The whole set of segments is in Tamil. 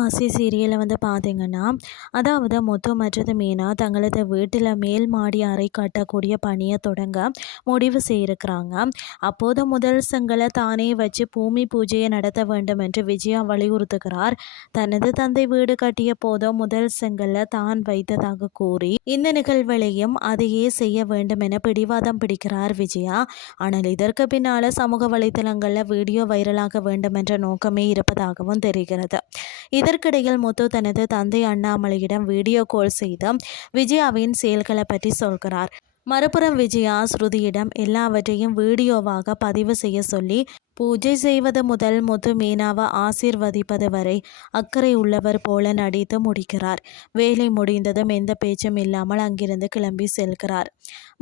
மாசி சீரியலை பார்த்தீங்கன்னா, அதாவது முத்து மற்றது மீனா தங்களது வீட்டில் மேல் மாடி அறை கட்டக்கூடிய பணியை தொடங்க முடிவு செய்திருக்கிறாங்க. அப்போது முதல் செங்கலை தானே வச்சு பூமி பூஜையை நடத்த வேண்டும் என்று விஜயா வலியுறுத்துகிறார். தனது தந்தை வீடு கட்டிய போது முதல் செங்கல்ல தான் வைத்ததாக கூறி இந்த நிகழ்வுகளையும் அதையே செய்ய வேண்டும் என பிடிவாதம் பிடிக்கிறார் விஜயா. ஆனால் இதற்கு பின்னால சமூக வலைதளங்களில் வீடியோ வைரலாக வேண்டும் என்ற நோக்கமே இருப்பதாகவும் தெரிகிறது. இதற்கிடையில் முத்து தனது தந்தை அண்ணாமலையிடம் வீடியோ கால் செய்து விஜயாவின் செயல்களை பற்றி சொல்கிறார். மறுபுறம் விஜயா ஸ்ருதியிடம் எல்லாவற்றையும் வீடியோவாக பதிவு செய்ய சொல்லி பூஜை செய்வது முதல் முத்து மீனாவை ஆசீர்வதிப்பது வரை அக்கறை உள்ளவர் போல நடித்து முடிக்கிறார். வேலை முடிந்ததும் எந்த பேச்சும் இல்லாமல் அங்கிருந்து கிளம்பி செல்கிறார்.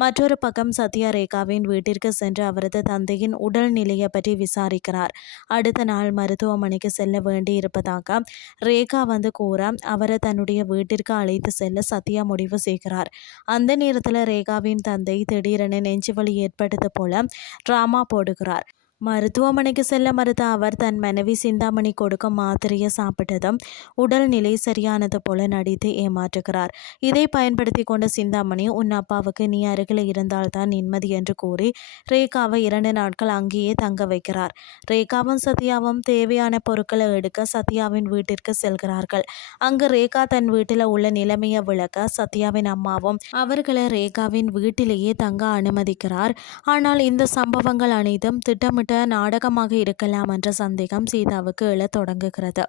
மற்றொரு பக்கம் சத்யா ரேகாவின் வீட்டிற்கு சென்று அவரது தந்தையின் உடல் நிலையை பற்றி விசாரிக்கிறார். அடுத்த நாள் மருத்துவமனைக்கு செல்ல வேண்டி இருப்பதாக ரேகா கூற அவரை தன்னுடைய வீட்டிற்கு அழைத்து செல்ல சத்யா முடிவு செய்கிறார். அந்த நேரத்தில் ரேகாவின் தந்தை திடீரென நெஞ்சுவலி ஏற்பட்டது போல டிராமா போடுகிறார். மருத்துவமனைக்கு செல்ல மறுத்த அவர் தன் மனைவி சிந்தாமணி கொடுக்கும் மாத்திரையை சாப்பிட்டதும் உடல்நிலை சரியானது போல நடித்து ஏமாற்றுகிறார். இதை பயன்படுத்தி கொண்ட சிந்தாமணி, உன் அப்பாவுக்கு நீ அருகில் இருந்தால்தான் நிம்மதி என்று கூறி ரேகாவை 2 நாட்கள் அங்கேயே தங்க வைக்கிறார். ரேகாவும் சத்யாவும் தேவையான பொருட்களை எடுக்க சத்யாவின் வீட்டிற்கு செல்கிறார்கள். அங்கு ரேகா தன் வீட்டில் உள்ள நிலைமையை விளக்க சத்யாவின் அம்மாவும் அவர்களை ரேகாவின் வீட்டிலேயே தங்க அனுமதிக்கிறார். ஆனால் இந்த சம்பவங்கள் அனைத்தும் திட்டமிட்ட நாடகமாக இருக்கலாம் என்ற சந்தேகம் சீதாவுக்கு எழத் தொடங்குகிறது.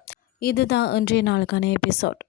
இதுதான் இன்றைய நாளுக்கான எபிசோட்.